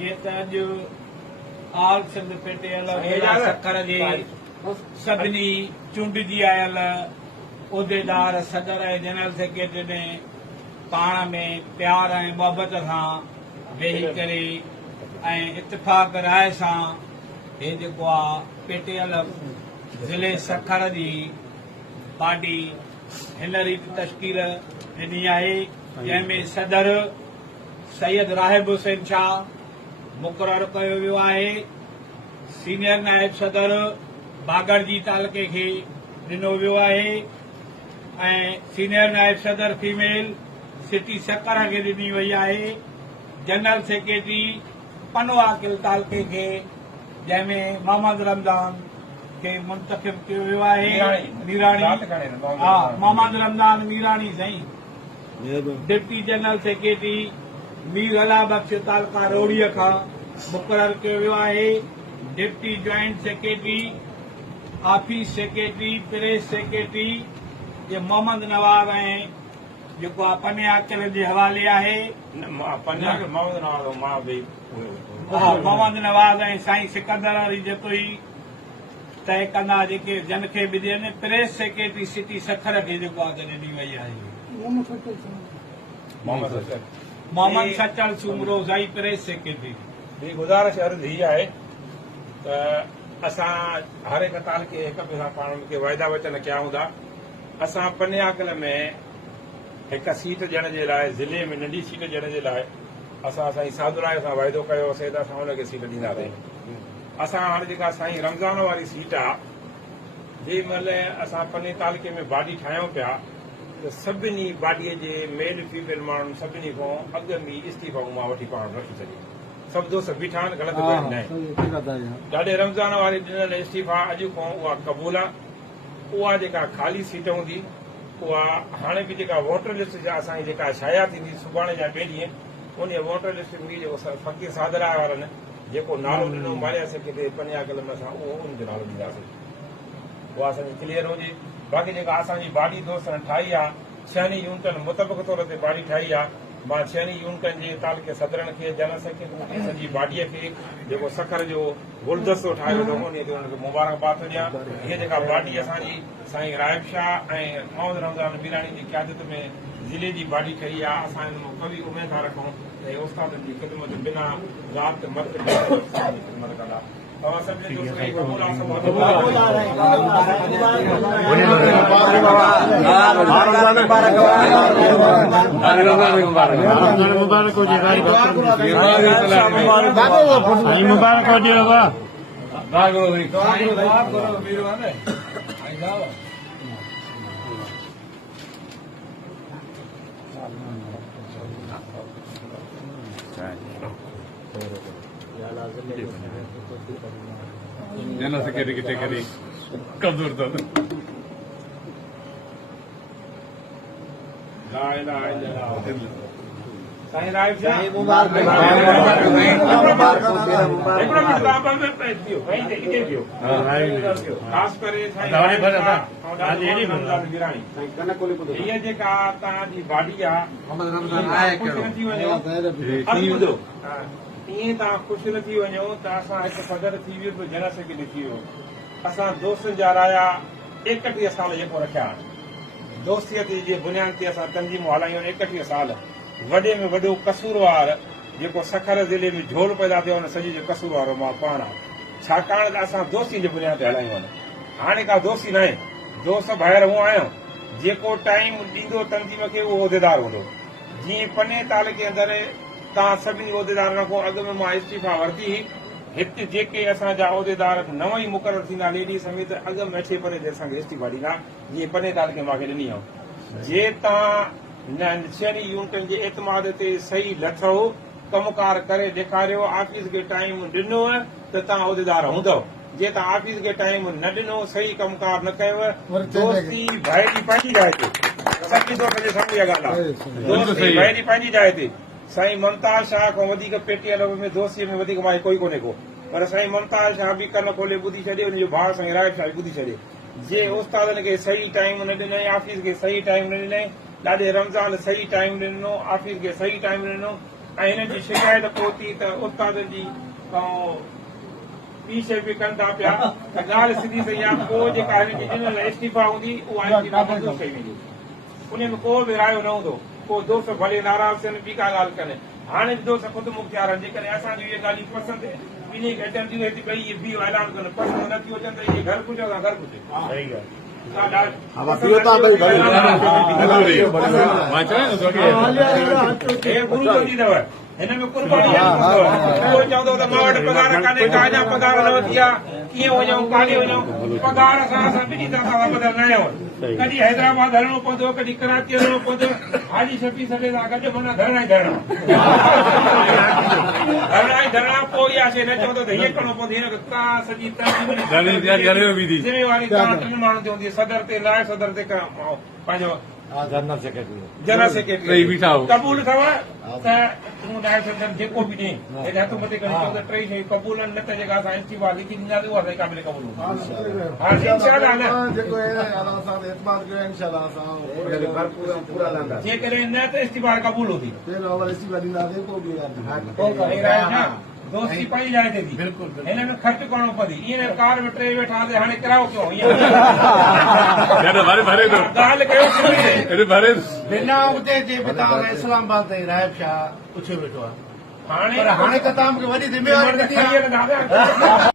ये त अॼु आल सिंध पटियल सखर जे सभिनी चूंडजी आयल उहिदेदार सदर ऐं जनरल सेक्रेटरी ने पाण में प्यार ऐं मोहबत सां वेही करे ऐं इतफ़ाक़ राय सां हे जेको आहे पटियल ज़िले सखर जी पार्टी हिन रीति तश्कील ॾिनी आहे जंहिंमें सदर सैयद राहिब हुसैन शाह मुक़ररु कयो वियो आहे। सीनियर नायब सदर बागड़जी तालुके खे ॾिनो वियो आहे ऐं सीनियर नायब सदर फीमेल सिटी सकर खे ॾिनी वई आहे। जनरल सेक्रेटरी पनवाकिल तालुके खे जंहिंमें मोहम्मद रमज़ान खे मुंतखिब कयो वियो आहे। मीराणी हा मोहम्मद रमज़ान मीराणी Sai. Deputy general secretary Mir अला बख्श तालुका रोड़ीअ खां मुक़ररु कयो वियो आहे। Deputy joint secretary office secretary press secretary जे मोहम्मद नवाब ऐं जेको आहे पन्याकिल जे हवाले आहे। मोहम्मद नवाब ऐं साईं सिकंदर अली जेको ई तय कंदा जेके जन खे बि ॾियनि। प्रेस सेक्रेटरी सिटी सखर खे जेको आहे ॾिनी वई आहे। मोहम्मद सचल सूमरो साईं प्रेस सेक्रेटरी। ॿी गुज़ारिश अर्ज़ हीअ आहे त असां हर हिक तालुके हिक ॿिए सां पाण खे वाइदा वचन कया हूंदा। असां पन्याकिल में हिक सीट ॾियण जे लाइ ज़िले में नंढी सीट ॾियण जे लाइ असां साईं साधूराय सां वाइदो कयो हुओसीं त असां हुनखे सीट ॾींदासीं। असां हाणे जेका साईं रमज़ान वारी सीट आहे जंहिं महिल असां पने तालुके में बाडी ठाहियूं पिया त सभिनी बाडीअ जे मेल फीमेल माण्हुनि सभिनी खां अॻु में इस्तीफ़ा मां वठी पाण रखी छॾी। सभु दोस्त बीठा आहिनि ग़लति ॻाल्हि न आहे। ॾाढे रमज़ान वारी ॾिनल इस्तीफ़ा अॼु खां उहा क़बूल आहे। उहा जेका ख़ाली सीट हूंदी उहा हाणे बि जेका वोटर लिस्ट जा असांजी जेका शाया थींदी सुभाणे जा ॿिए ॾींहं उन वोटर लिस्ट में जेको फ़क़ीर सादराय वारनि जेको नालो ॾिनो मारिया सघे पन्याकिल में असां उहो उनजो नालो ॾींदासीं। उहा असांजी क्लियर हुजे। बाक़ी जेका असांजी बाडी दोस्तनि ठाही आहे छहनि यूनिटनि मुतबिक़ तौर ते बाडी ठाही आहे। मां छहनि यूनिटनि जे तालुके सदरनि खे जनरल सेक्रेटरी सॼी बाडीअ खे जेको सखर जो गुलदस्तो ठाहियो अथऊं उन ते हुनखे मुबारकबाद थो ॾियां। हीअ जेका बाडी असांजी साईं राहिब शाह ऐं मोहम्मद रमज़ान मीराणी जी क़यादत में ज़िले जी बाडी ठही आहे। असां हिन मां कवि उमेद था रखूं त हे उस्तादनि जी ख़िदमत बिना ज़ात मर्द ख़िदमत कंदा। तव्हां सभिनी जनरल सेक्रेटरी की टेकरी कमजोर था साईं राहिब शाह ख़ासि करे हीअ जेका तव्हांजी बाडी आहे ईअं तव्हां ख़ुशि न थी वञो त असां हिकु सदर थी वियो त जनरल सेक्रेटरी थी वियो। असां दोस्तनि जा राया 31 साल जेको रखिया दोस्तीअ जे बुनियाद ते असां तंज़ीमूं हलायूं 31 साल। वॾे में वॾो कसूरवार जेको सखर ज़िले में झोल पैदा थियो हुन सॼे जो कसूरवार मां पाण आहे। छाकाणि त असां दोस्ती जे बुनियाद ते हलायूं आहिनि। हाणे का दोस्ती न आहे। दोस्त ॿाहिरि हूअं आहियूं जेको टाइम ॾींदो तंज़ीम खे उहो उहिदेदार हूंदो। जीअं पने तालुके अंदरि तव्हां सभिनी उहिदेदारनि खां अॻु में मां इस्तीफ़ा वरिती। हिते जेके असांजा उहिदेदार नव ई मुक़ररु थींदा लेडीज़ समेत अॻु में अठे परे ते असांखे इस्तीफ़ा ॾींदा। जीअं पने तालुके मूंखे ॾिनी आहे। जे तव्हां छहनि यूनिटनि जे एतमाद ते सही लथो कमुकार करे ॾेखारियो ऑफिस खे टाइम ॾिनो त तव्हां उहिदेदार हूंदव। जे तव्हां ऑफिस खे टाइम न ॾिनो सही कमुकार न कयव दोस्ती भाई जी पंहिंजी जाइ ते सची थो सॼे साम्हूं इहा ॻाल्हि आहे। दोस्ती भाई जी पंहिंजी जाइ ते साईं मुमताज शाह खां वधीक पेटीअल में दोस्तीअ में वधीक मां कोई कोन्हे को। पर साईं मुमताज शाह बि कन खोले ॿुधी छॾे हुनजो भाउ साईं राहिब शाह ॿुधी छॾे। जे उस्तादनि खे सही टाइम न ॾिनई ऑफिस खे सही टाइम न ॾिनई ॾाढे रमज़ान सही टाइम ॾिनो ऑफिस खे सही टाइम ॾिनो ऐं हिन जी शिकायत पहुती त उस्ताद जी ऐं ॿी शइ बि कनि था पिया त ॻाल्हि सिधी सही आहे पोइ जेका हिन जी ॾिनल इस्तीफ़ा हूंदी उहा इस्तीफ़ा मंज़ूर कई वेंदी उन में को बि रायो न हूंदो को दोस्त भले नाराज़ थियनि ॿी का ॻाल्हि कनि हाणे बि दोस्त ख़ुदि मुख़्तियार आहिनि जेकॾहिं असांजी इहे ॻाल्हियूं पसंदि ॿिन्ही खे अचनि थियूं हिते ॿई इहे बीहो ऐलान कनि पसंदि न थियूं अचनि त इहे घर कुझु असां घर कुझु गुरू चवंदी अथव हिन में कुर्बानी उहो चवंदो त मां वटि पघार कान्हे का अञा पघार न वठी आहे कीअं वञूं काॾे वञूं पघार सां असां ॿिन्ही तरफ़ सां बदल न आहियूं कॾहिं हैदराबाद हलणो पवंदो कॾहिं कराची हलणो पवंदो हाजी शफ़ी सॾे सां गॾु माना धरणा ई धरणा धरणा ई धरणा पोइ इहा शइ न चवंदो त हीअं करिणो पवंदो हिन खे का सॼी ज़िम्मेवारी तव्हां टिनि माण्हुनि ते हूंदी सदर ते नायब सदर ते पंहिंजो जनरल सेक्रेटरी क़बूल अथव त तूं नायब सदर जेको बि ॾे हेॾे हथ मथे करे चओ त टई शयूं क़बूल आहिनि न त जेका असां इस्तीफ़ा लिखी ॾींदासीं उहा असांजे क़ाबिल क़बूल जेकॾहिं न त इस्तीफ़ा क़बूल हूंदी दोस्ती पंहिंजी जाइ ते थी हिन में ख़र्च करणो पवंदी ईअं कार में टे वेठा हाणे किरायो कयो ॻाल्हि कयो बिना उते जे बि तव्हां इस्लामाबाद ताईं रायब शाह पुछियो वेठो आहे हाणे त तव्हां मूंखे वॾी ज़िम्मेवारी ॾिनी आहे।